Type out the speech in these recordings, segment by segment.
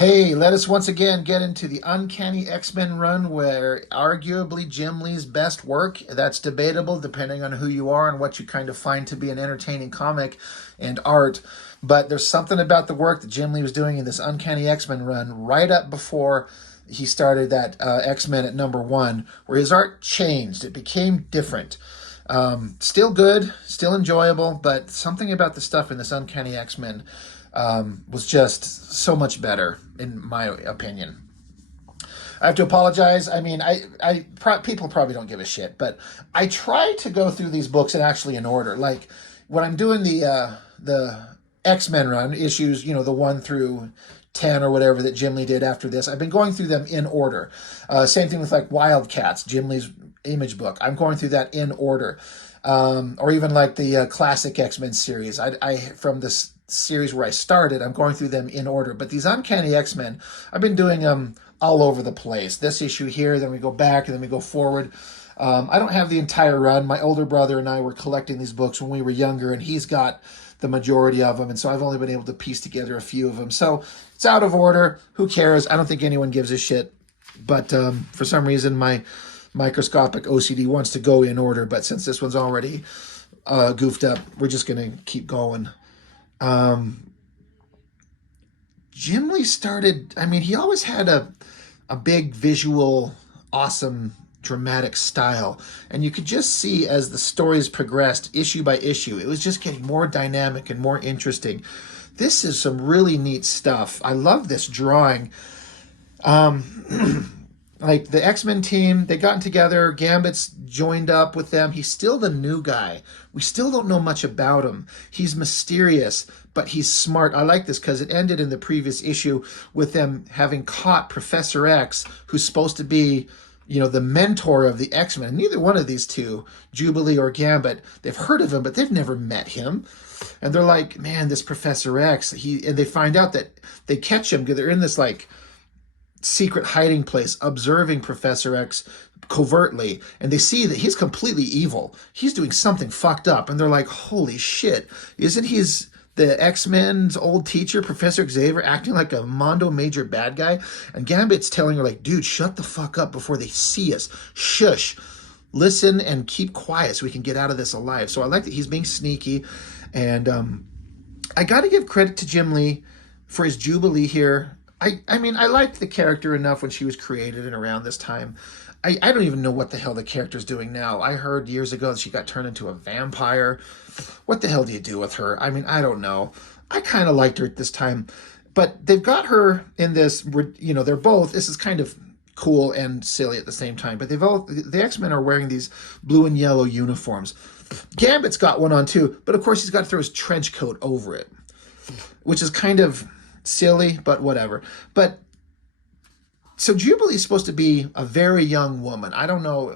Hey, let us once again get into the Uncanny X-Men run where arguably Jim Lee's best work. That's debatable depending on who you are and what you kind of find to be an entertaining comic and art. But there's something about the work that Jim Lee was doing in this Uncanny X-Men run right up before he started that X-Men at number 1, where his art changed. It became different. Still good, still enjoyable, but something about the stuff in this Uncanny X-Men was just so much better, in my opinion. I have to apologize. I mean, people probably don't give a shit, but I try to go through these books and actually in order. Like when I'm doing the X-Men run issues, the 1 through 10 or whatever that Jim Lee did after this, I've been going through them in order. Same thing with like Wildcats, Jim Lee's Image book. I'm going through that in order. Or even like the classic X-Men series. I from this series where I started, I'm going through them in order. But these Uncanny X-Men, I've been doing them all over the place. This issue here, then we go back, and then we go forward. I don't have the entire run. My older brother and I were collecting these books when we were younger, and he's got the majority of them, and so I've only been able to piece together a few of them. So it's out of order. Who cares? I don't think anyone gives a shit. But for some reason, my microscopic OCD wants to go in order, but since this one's already goofed up, we're just going to keep going. Jim Lee started, he always had a big visual, awesome, dramatic style. And you could just see as the stories progressed issue by issue, it was just getting more dynamic and more interesting. This is some really neat stuff. I love this drawing. Like the X-Men team, they gotten together. Gambit's joined up with them. He's still the new guy. We still don't know much about him. He's mysterious, but he's smart. I like this because it ended in the previous issue with them having caught Professor X, who's supposed to be, the mentor of the X-Men. Neither one of these two, Jubilee or Gambit, they've heard of him, but they've never met him. And they're like, man, this Professor X, and they find out that they catch him because they're in this like secret hiding place observing Professor X covertly, and they see that he's completely evil. He's doing something fucked up, and they're like, holy shit, isn't he's the X-Men's old teacher, Professor Xavier, acting like a Mondo Major bad guy? And Gambit's telling her like, dude, shut the fuck up before they see us. Shush. Listen and keep quiet so we can get out of this alive. So I like that he's being sneaky, and I got to give credit to Jim Lee for his Jubilee here. I liked the character enough when she was created and around this time. I don't even know what the hell the character's doing now. I heard years ago that she got turned into a vampire. What the hell do you do with her? I don't know. I kind of liked her at this time. But they've got her in this, they're both, this is kind of cool and silly at the same time, but the X-Men are wearing these blue and yellow uniforms. Gambit's got one on too, but of course he's got to throw his trench coat over it, which is kind of silly, but whatever. But so Jubilee's supposed to be a very young woman. I don't know,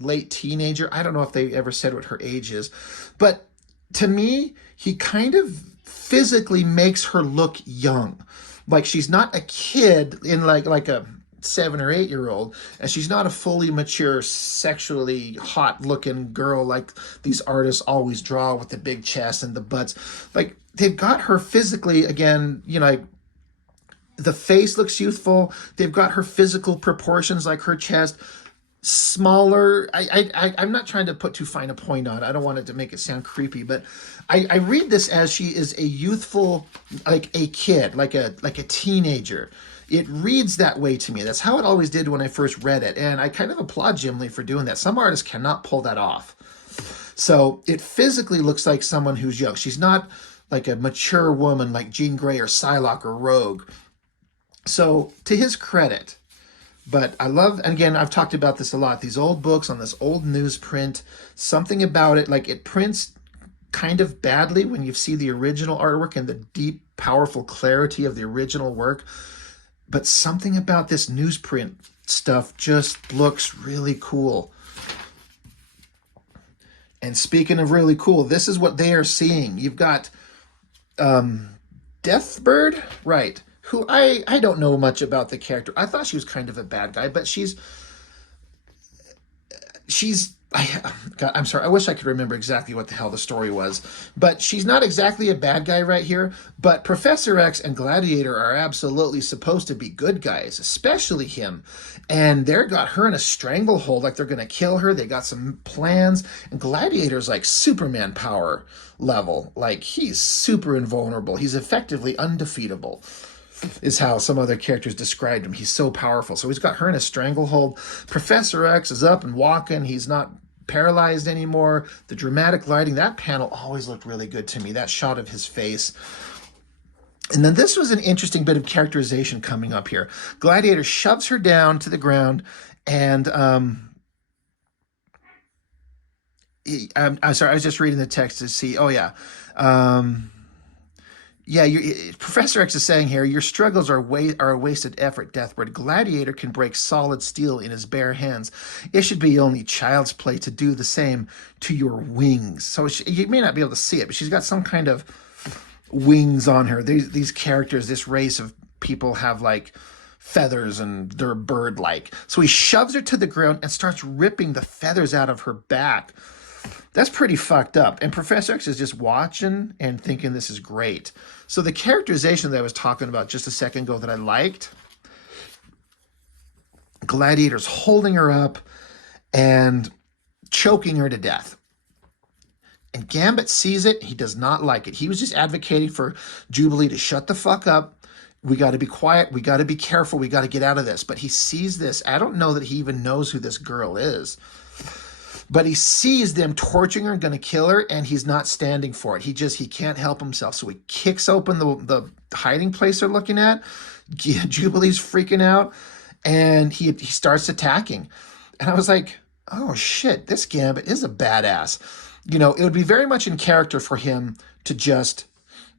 late teenager. I don't know if they ever said what her age is. But to me, he kind of physically makes her look young. Like she's not a kid in like a 7 or 8 year old, and she's not a fully mature, sexually hot looking girl like these artists always draw with the big chest and the butts. Like they've got her physically, again, the face looks youthful. They've got her physical proportions, like her chest smaller. I'm not trying to put too fine a point on it. I don't want it to make it sound creepy, but I read this as she is a youthful, like a kid, like a teenager. It reads that way to me. That's how it always did when I first read it. And I kind of applaud Jim Lee for doing that. Some artists cannot pull that off. So it physically looks like someone who's young. She's not like a mature woman like Jean Grey or Psylocke or Rogue. So to his credit. But I love, and again, I've talked about this a lot, these old books on this old newsprint, something about it, like it prints kind of badly when you see the original artwork and the deep, powerful clarity of the original work. But something about this newsprint stuff just looks really cool. And speaking of really cool, this is what they are seeing. You've got Deathbird, right, who I don't know much about the character. I thought she was kind of a bad guy, but she's God, I'm sorry. I wish I could remember exactly what the hell the story was. But she's not exactly a bad guy right here. But Professor X and Gladiator are absolutely supposed to be good guys, especially him. And they're got her in a stranglehold, like they're going to kill her. They got some plans. And Gladiator's like Superman power level. Like he's super invulnerable. He's effectively undefeatable, is how some other characters described him. He's so powerful. So he's got her in a stranglehold. Professor X is up and walking. He's not paralyzed anymore. The dramatic lighting, that panel always looked really good to me. That shot of his face. And then this was an interesting bit of characterization coming up here. Gladiator shoves her down to the ground, and I'm sorry, I was just reading the text to see. Oh yeah. Yeah, Professor X is saying here, your struggles are a wasted effort, Deathbird. Gladiator can break solid steel in his bare hands. It should be only child's play to do the same to your wings. So you may not be able to see it, but she's got some kind of wings on her. These characters, this race of people have like feathers and they're bird-like. So he shoves her to the ground and starts ripping the feathers out of her back. That's pretty fucked up. And Professor X is just watching and thinking this is great. So the characterization that I was talking about just a second ago that I liked, Gladiator's holding her up and choking her to death. And Gambit sees it. He does not like it. He was just advocating for Jubilee to shut the fuck up. We got to be quiet. We got to be careful. We got to get out of this. But he sees this. I don't know that he even knows who this girl is. But he sees them torturing her and going to kill her, and he's not standing for it. He can't help himself. So he kicks open the hiding place they're looking at. Jubilee's freaking out, and he starts attacking. And I was like, oh shit, this Gambit is a badass. You know, it would be very much in character for him to just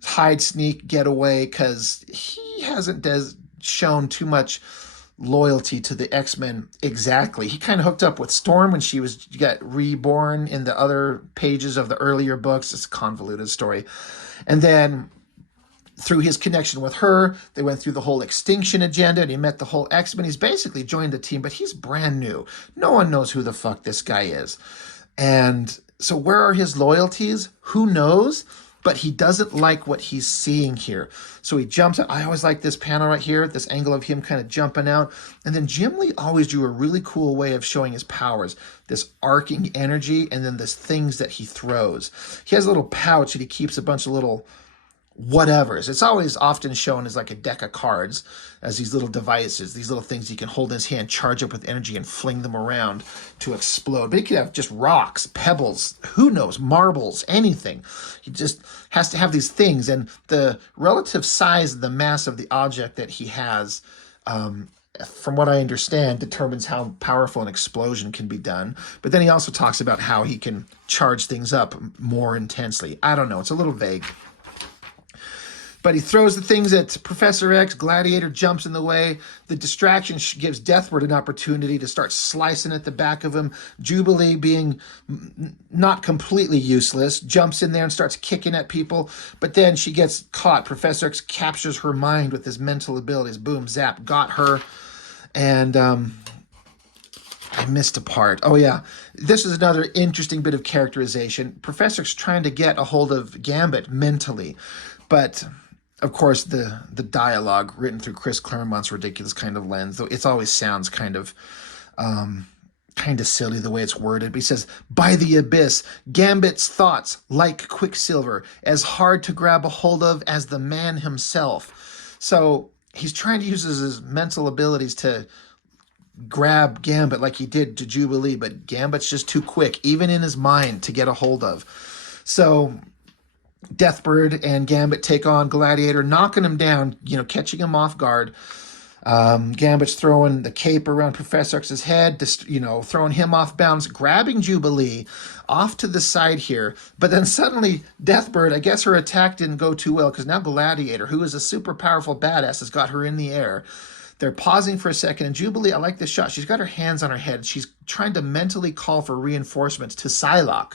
hide, sneak, get away, because he hasn't shown too much loyalty to the X-Men exactly. He kind of hooked up with Storm when she got reborn in the other pages of the earlier books. It's a convoluted story. And then through his connection with her, they went through the whole extinction agenda and he met the whole X-Men. He's basically joined the team, but he's brand new. No one knows who the fuck this guy is. And so where are his loyalties? Who knows? But he doesn't like what he's seeing here. So he jumps out. I always like this panel right here, this angle of him kind of jumping out. And then Jim Lee always drew a really cool way of showing his powers, this arcing energy and then this things that he throws. He has a little pouch that he keeps a bunch of little whatevers. It's always often shown as like a deck of cards, as these little devices, these little things he can hold in his hand, charge up with energy and fling them around to explode. But he could have just rocks, pebbles, who knows, marbles, anything. He just has to have these things, and the relative size and the mass of the object that he has, from what I understand, determines how powerful an explosion can be done. But then he also talks about how he can charge things up more intensely. I don't know. It's a little vague. But he throws the things at Professor X. Gladiator jumps in the way. The distraction gives Deathbird an opportunity to start slicing at the back of him. Jubilee, being not completely useless, jumps in there and starts kicking at people. But then she gets caught. Professor X captures her mind with his mental abilities. Boom, zap, got her. And I missed a part. Oh, yeah. This is another interesting bit of characterization. Professor X trying to get a hold of Gambit mentally. But of course, the dialogue written through Chris Claremont's ridiculous kind of lens, though it always sounds kind of silly the way it's worded. But he says, by the abyss, Gambit's thoughts, like Quicksilver, as hard to grab a hold of as the man himself. So he's trying to use his mental abilities to grab Gambit like he did to Jubilee, but Gambit's just too quick, even in his mind, to get a hold of. So Deathbird and Gambit take on Gladiator, knocking him down, catching him off guard. Gambit's throwing the cape around Professor X's head, throwing him off bounds, grabbing Jubilee off to the side here. But then suddenly, Deathbird, I guess her attack didn't go too well, because now Gladiator, who is a super powerful badass, has got her in the air. They're pausing for a second, and Jubilee, I like this shot. She's got her hands on her head. She's trying to mentally call for reinforcements to Psylocke.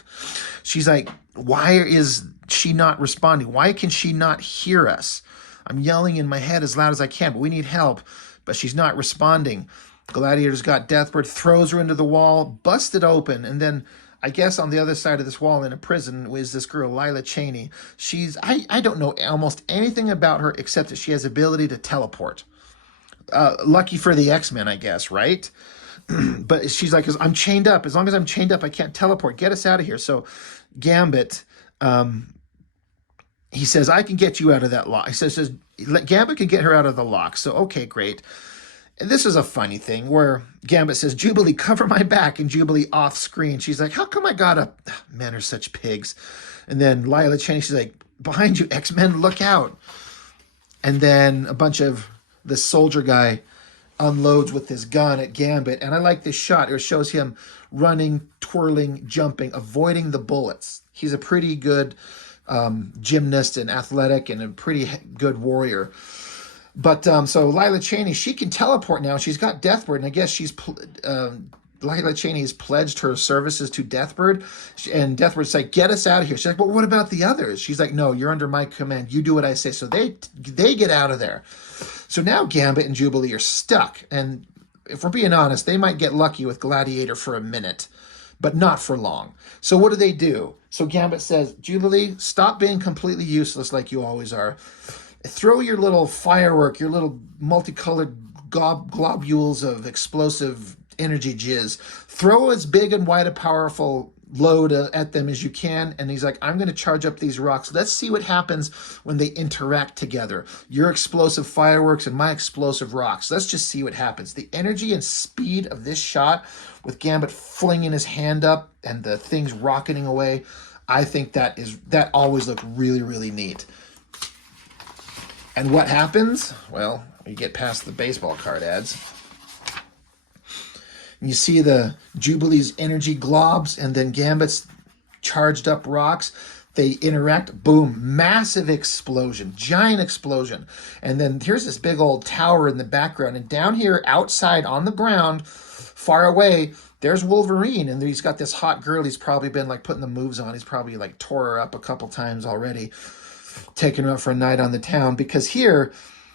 She's like, why is she not responding? Why can she not hear us? I'm yelling in my head as loud as I can, but we need help. But she's not responding. Gladiator's got Deathbird, throws her into the wall, busted open, and then I guess on the other side of this wall in a prison was this girl, Lila Cheney. I don't know almost anything about her except that she has ability to teleport. Lucky for the X-Men, I guess, right? But she's like, I'm chained up. As long as I'm chained up, I can't teleport. Get us out of here. So Gambit, he says, I can get you out of that lock. He says Gambit can get her out of the lock. So, okay, great. And this is a funny thing where Gambit says, Jubilee, cover my back. And Jubilee off screen. She's like, how come I got a... Men are such pigs. And then Lila Cheney, she's like, behind you, X-Men, look out. And then a bunch of the soldier guy unloads with his gun at Gambit. And I like this shot. It shows him running, twirling, jumping, avoiding the bullets. He's a pretty good gymnast and athletic and a pretty good warrior. But so Lila Cheney, she can teleport now. She's got Deathbird, and I guess Lila Cheney has pledged her services to Deathbird, and Deathbird's like, get us out of here. She's like, but what about the others? She's like, no, you're under my command. You do what I say. So they get out of there. So now Gambit and Jubilee are stuck, and if we're being honest, they might get lucky with Gladiator for a minute, but not for long. So what do? So Gambit says, Jubilee, stop being completely useless like you always are. Throw your little firework, your little multicolored globules of explosive energy jizz. Throw as big and wide a powerful load at them as you can. And he's like, I'm going to charge up these rocks. Let's see what happens when they interact together. Your explosive fireworks and my explosive rocks. Let's just see what happens. The energy and speed of this shot with Gambit flinging his hand up and the things rocketing away, I think that always looked really, really neat. And what happens? Well, you get past the baseball card ads. And you see the Jubilee's energy globs and then Gambit's charged up rocks. They interact. Boom. Massive explosion. Giant explosion. And then here's this big old tower in the background. And down here outside on the ground, far away, there's Wolverine. And he's got this hot girl. He's probably been like putting the moves on. He's probably like tore her up a couple times already. Taking her out for a night on the town, because here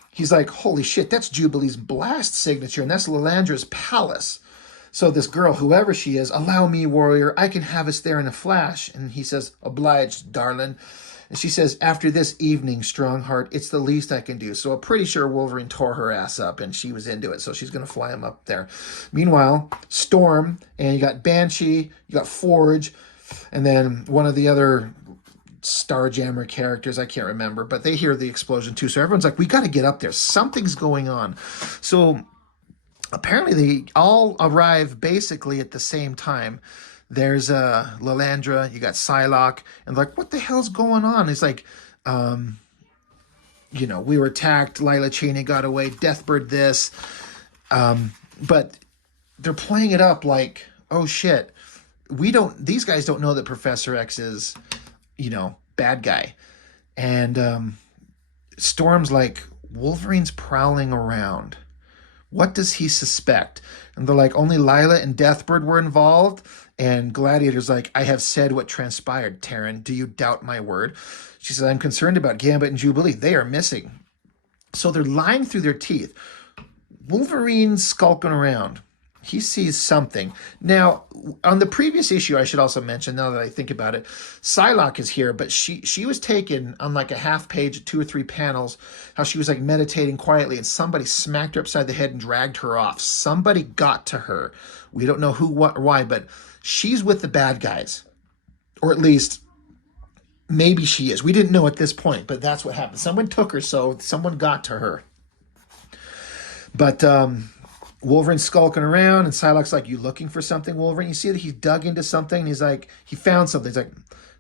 he's like, holy shit, that's Jubilee's blast signature, and that's Lilandra's palace. So this girl, whoever she is, allow me, warrior, I can have us there in a flash. And he says, obliged, darling. And she says, after this evening, Strongheart, it's the least I can do. So I'm pretty sure Wolverine tore her ass up, and she was into it, so she's going to fly him up there. Meanwhile, Storm, and you got Banshee, you got Forge, and then one of the other Starjammer characters, I can't remember, but they hear the explosion too. So everyone's like, we got to get up there. Something's going on. So apparently they all arrive basically at the same time. There's Lilandra, you got Psylocke, and like, what the hell's going on? It's like, we were attacked, Lila Cheney got away, Deathbird this. But they're playing it up like, oh shit, these guys don't know that Professor X is, bad guy. And Storm's like, Wolverine's prowling around. What does he suspect? And they're like, only Lila and Deathbird were involved. And Gladiator's like, I have said what transpired, Terran. Do you doubt my word? She says, I'm concerned about Gambit and Jubilee. They are missing. So they're lying through their teeth. Wolverine's skulking around. He sees something. Now, on the previous issue, I should also mention, now that I think about it, Psylocke is here, but she was taken on like a half page, 2 or 3 panels, how she was like meditating quietly, and somebody smacked her upside the head and dragged her off. Somebody got to her. We don't know who, what, or why, but she's with the bad guys. Or at least, maybe she is. We didn't know at this point, but that's what happened. Someone took her, so someone got to her. But, Wolverine's skulking around, and Psylocke's like, you looking for something, Wolverine? You see that he dug into something, and he's like, he found something. He's like,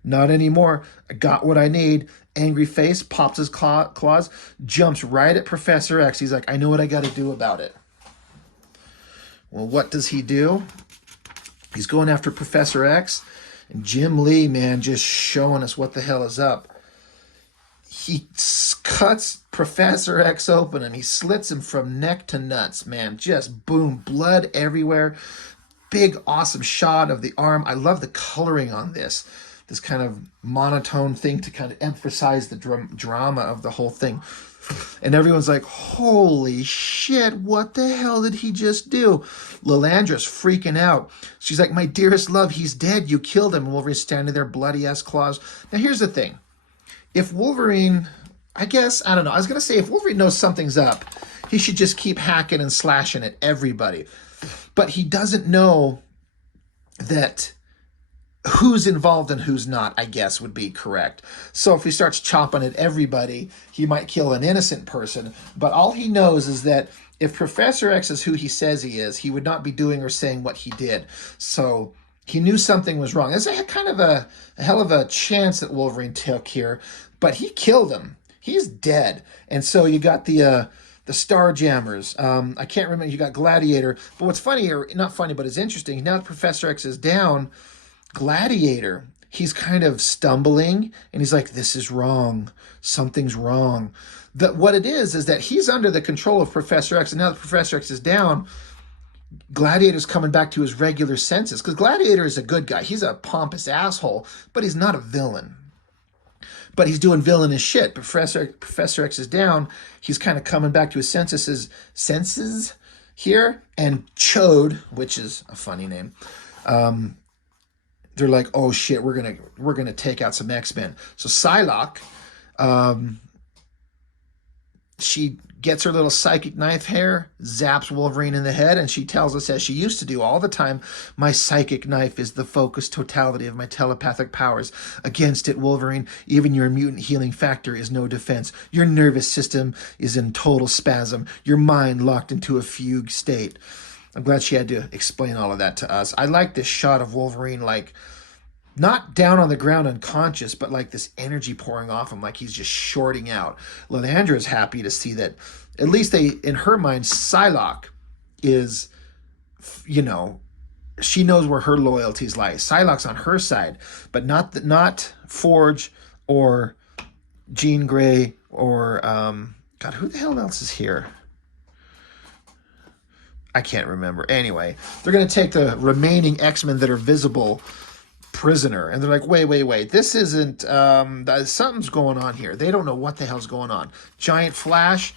not anymore. I got what I need. Angry face, pops his claws, jumps right at Professor X. He's like, I know what I got to do about it. Well, what does he do? He's going after Professor X, and Jim Lee, man, just showing us what the hell is up. He cuts Professor X open and he slits him from neck to nuts, man. Just boom, blood everywhere. Big, awesome shot of the arm. I love the coloring on this kind of monotone thing to kind of emphasize the drama of the whole thing. And everyone's like, holy shit, what the hell did he just do? Lilandra's freaking out. She's like, my dearest love, he's dead. You killed him. And Wolverine's standing there, bloody-ass claws. Now, here's the thing. If Wolverine, I guess, I don't know. I was going to say, if Wolverine knows something's up, he should just keep hacking and slashing at everybody. But he doesn't know that who's involved and who's not, I guess, would be correct. So if he starts chopping at everybody, he might kill an innocent person. But all he knows is that if Professor X is who he says he is, he would not be doing or saying what he did. So he knew something was wrong. It's a kind of a hell of a chance that Wolverine took here, but he killed him. He's dead. And so you got the Starjammers. I can't remember. You got Gladiator. But what's funny, or not funny, but it's interesting, now that Professor X is down, Gladiator, he's kind of stumbling, and he's like, this is wrong. Something's wrong. What it is that he's under the control of Professor X, and now that Professor X is down, Gladiator's coming back to his regular senses. Because Gladiator is a good guy. He's a pompous asshole, but he's not a villain. But he's doing villainous shit. Professor X is down. He's kind of coming back to his senses here. And Chode, which is a funny name, they're like, oh shit, we're gonna take out some X-Men. So Psylocke, she gets her little psychic knife hair, zaps Wolverine in the head, and she tells us, as she used to do all the time, my psychic knife is the focused totality of my telepathic powers. Against it, Wolverine, even your mutant healing factor is no defense. Your nervous system is in total spasm. Your mind locked into a fugue state. I'm glad she had to explain all of that to us. I like this shot of Wolverine, like, not down on the ground unconscious, but like this energy pouring off him, like he's just shorting out. Lilandra is happy to see that, at least in her mind, Psylocke is, you know, she knows where her loyalties lie. Psylocke's on her side, but not Forge or Jean Grey or, God, who the hell else is here? I can't remember. Anyway, they're going to take the remaining X-Men that are visible prisoner, and they're like, wait, this isn't, something's going on here. They don't know what the hell's going on. Giant Flash,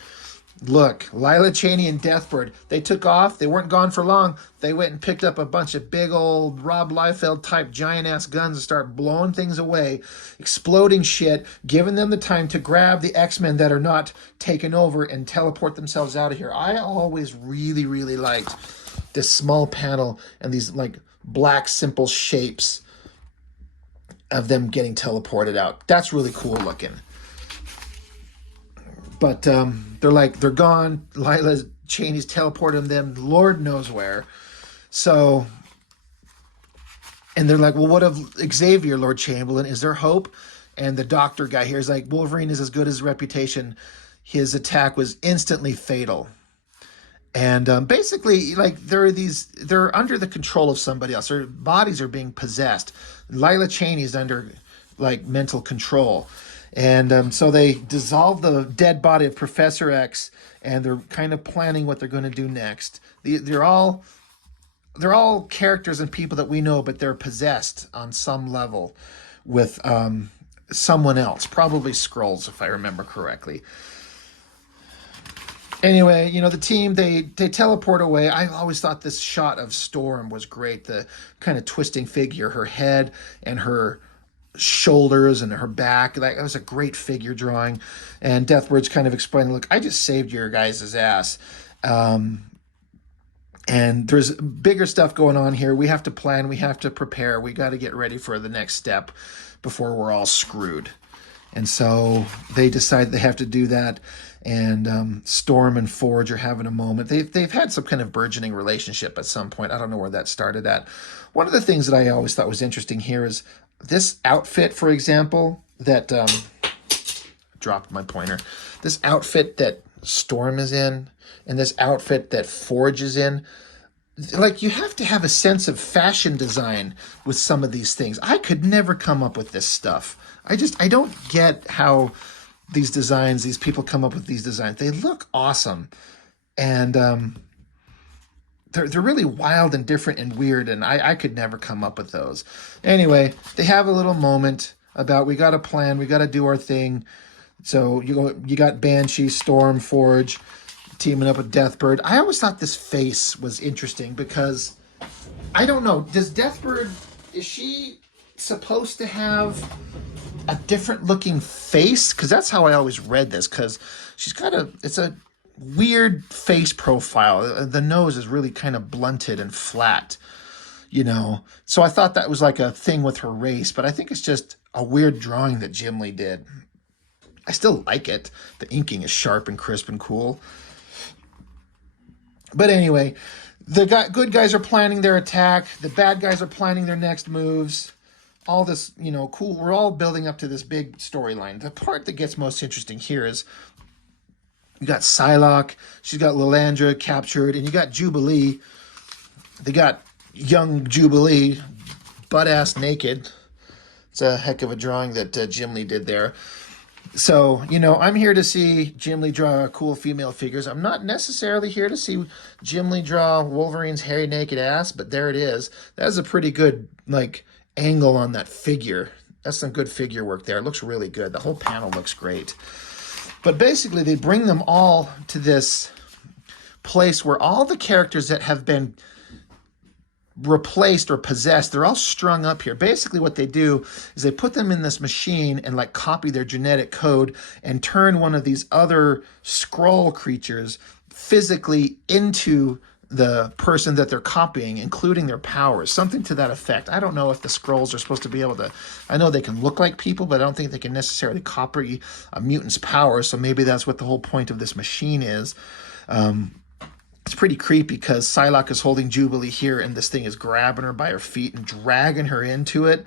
look, Lila Cheney and Deathbird, they took off. They weren't gone for long. They went and picked up a bunch of big old Rob Liefeld type giant ass guns and start blowing things away, exploding shit, giving them the time to grab the X-Men that are not taken over and teleport themselves out of here. I always really, really liked this small panel and these like black simple shapes of them getting teleported out. That's really cool looking. But they're gone. Lila Cheney's teleporting them Lord knows where. So, and they're like, well, what of Xavier, Lord Chamberlain? Is there hope? And the doctor guy here is like, Wolverine is as good as his reputation. His attack was instantly fatal. And basically, like, they're under the control of somebody else. Their bodies are being possessed. Lila Cheney's under, like, mental control. And so they dissolve the dead body of Professor X, and they're kind of planning what they're going to do next. They're all characters and people that we know, but they're possessed on some level with someone else. Probably Skrulls, if I remember correctly. Anyway, you know, the team, they teleport away. I always thought this shot of Storm was great. The kind of twisting figure, her head and her shoulders and her back. That was a great figure drawing. And Deathbird's kind of explaining, look, I just saved your guys' ass. And there's bigger stuff going on here. We have to plan. We have to prepare. We got to get ready for the next step before we're all screwed. And so they decide they have to do that. And Storm and Forge are having a moment. They've had some kind of burgeoning relationship at some point. I don't know where that started at. One of the things that I always thought was interesting here is this outfit, for example, that dropped my pointer. This outfit that Storm is in, and this outfit that Forge is in. Like, you have to have a sense of fashion design with some of these things. I could never come up with this stuff. I don't get how these designs, these people come up with these designs. They look awesome. And they're really wild and different and weird, and I could never come up with those. Anyway, they have a little moment about, we got a plan, we got to do our thing. So you got Banshee, Stormforge, teaming up with Deathbird. I always thought this face was interesting because I don't know. Does Deathbird, is she supposed to have a different looking face? Because that's how I always read this. Because she's got it's a weird face profile. The nose is really kind of blunted and flat, you know. So I thought that was like a thing with her race, but I think it's just a weird drawing that Jim Lee did. I still like it. The inking is sharp and crisp and cool. But anyway, the good guys are planning their attack. The bad guys are planning their next moves. All this, you know, cool. We're all building up to this big storyline. The part that gets most interesting here is you got Psylocke. She's got Lilandra captured. And you got Jubilee. They got young Jubilee, butt-ass naked. It's a heck of a drawing that Jim Lee did there. So, you know, I'm here to see Jim Lee draw cool female figures. I'm not necessarily here to see Jim Lee draw Wolverine's hairy naked ass, but there it is. That's a pretty good, like, angle on that figure. That's some good figure work there. It looks really good. The whole panel looks great. But basically, they bring them all to this place where all the characters that have been replaced or possessed, they're all strung up here. Basically what they do is they put them in this machine and like copy their genetic code and turn one of these other Skrull creatures physically into the person that they're copying, including their powers, something to that effect. I don't know if the Skrulls are supposed to be able to, I know they can look like people, but I don't think they can necessarily copy a mutant's powers, so maybe that's what the whole point of this machine is. It's pretty creepy because Psylocke is holding Jubilee here and this thing is grabbing her by her feet and dragging her into it.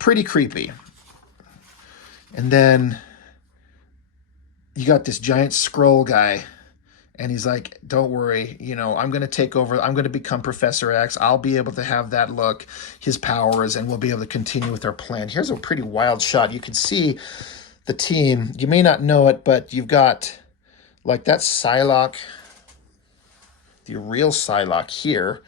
Pretty creepy. And then you got this giant Skrull guy and he's like, don't worry, you know, I'm going to take over. I'm going to become Professor X. I'll be able to have that look, his powers, and we'll be able to continue with our plan. Here's a pretty wild shot. You can see the team. You may not know it, but you've got like that Psylocke, the real Psylocke here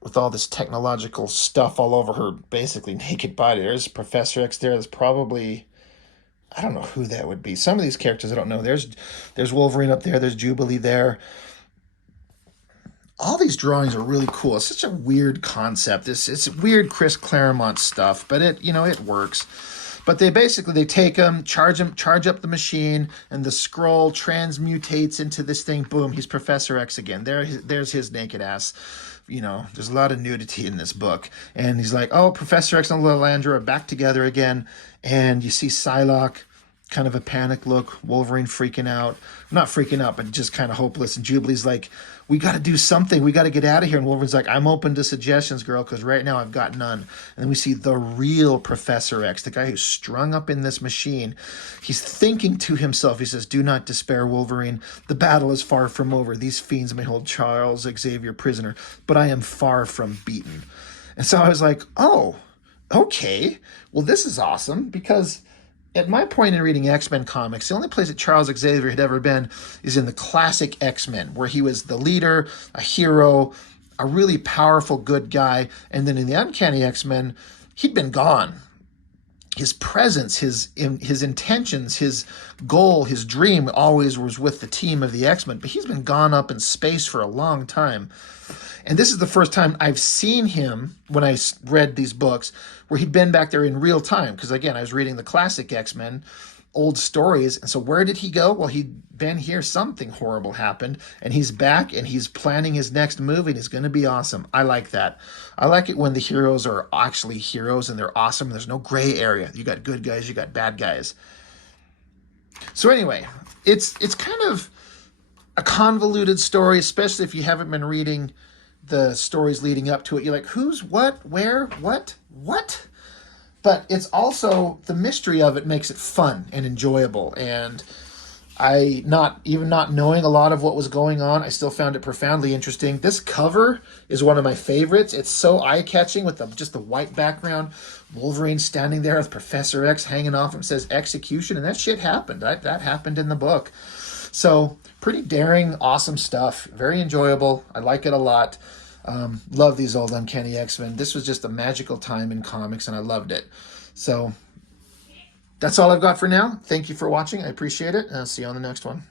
with all this technological stuff all over her basically naked body. There's Professor X there. There's probably, I don't know who that would be. Some of these characters I don't know. There's Wolverine up there. There's Jubilee there. All these drawings are really cool. It's such a weird concept. It's weird Chris Claremont stuff, but it works. But they take them, charge up the machine, and the Skrull transmutates into this thing. Boom, he's Professor X again. There's his naked ass. You know, there's a lot of nudity in this book. And he's like, oh, Professor X and Lilandra are back together again. And you see Psylocke, kind of a panic look, Wolverine freaking out. Not freaking out, but just kind of hopeless. And Jubilee's like, we got to do something. We got to get out of here. And Wolverine's like, I'm open to suggestions, girl, because right now I've got none. And then we see the real Professor X, the guy who's strung up in this machine. He's thinking to himself, he says, do not despair, Wolverine. The battle is far from over. These fiends may hold Charles Xavier prisoner, but I am far from beaten. And so I was like, oh, okay. Well, this is awesome because at my point in reading X-Men comics, the only place that Charles Xavier had ever been is in the classic X-Men, where he was the leader, a hero, a really powerful good guy. And then in the Uncanny X-Men, he'd been gone. His presence, his intentions, his goal, his dream always was with the team of the X-Men. But he's been gone up in space for a long time. And this is the first time I've seen him when I read these books where he'd been back there in real time. Because again, I was reading the classic X-Men, old stories. And so where did he go? Well, he'd been here. Something horrible happened. And he's back and he's planning his next move and it's going to be awesome. I like that. I like it when the heroes are actually heroes and they're awesome. There's no gray area. You got good guys, you got bad guys. So anyway, it's kind of a convoluted story, especially if you haven't been reading the stories leading up to it. You're like, who's what, where, what? But it's also, the mystery of it makes it fun and enjoyable. And not knowing a lot of what was going on, I still found it profoundly interesting. This cover is one of my favorites. It's so eye-catching with just the white background. Wolverine standing there with Professor X hanging off him, says execution, and that shit happened. That happened in the book. So pretty daring, awesome stuff. Very enjoyable. I like it a lot. Love these old Uncanny X-Men. This was just a magical time in comics, and I loved it. So That's all I've got for now. Thank you for watching. I appreciate it. And I'll see you on the next one.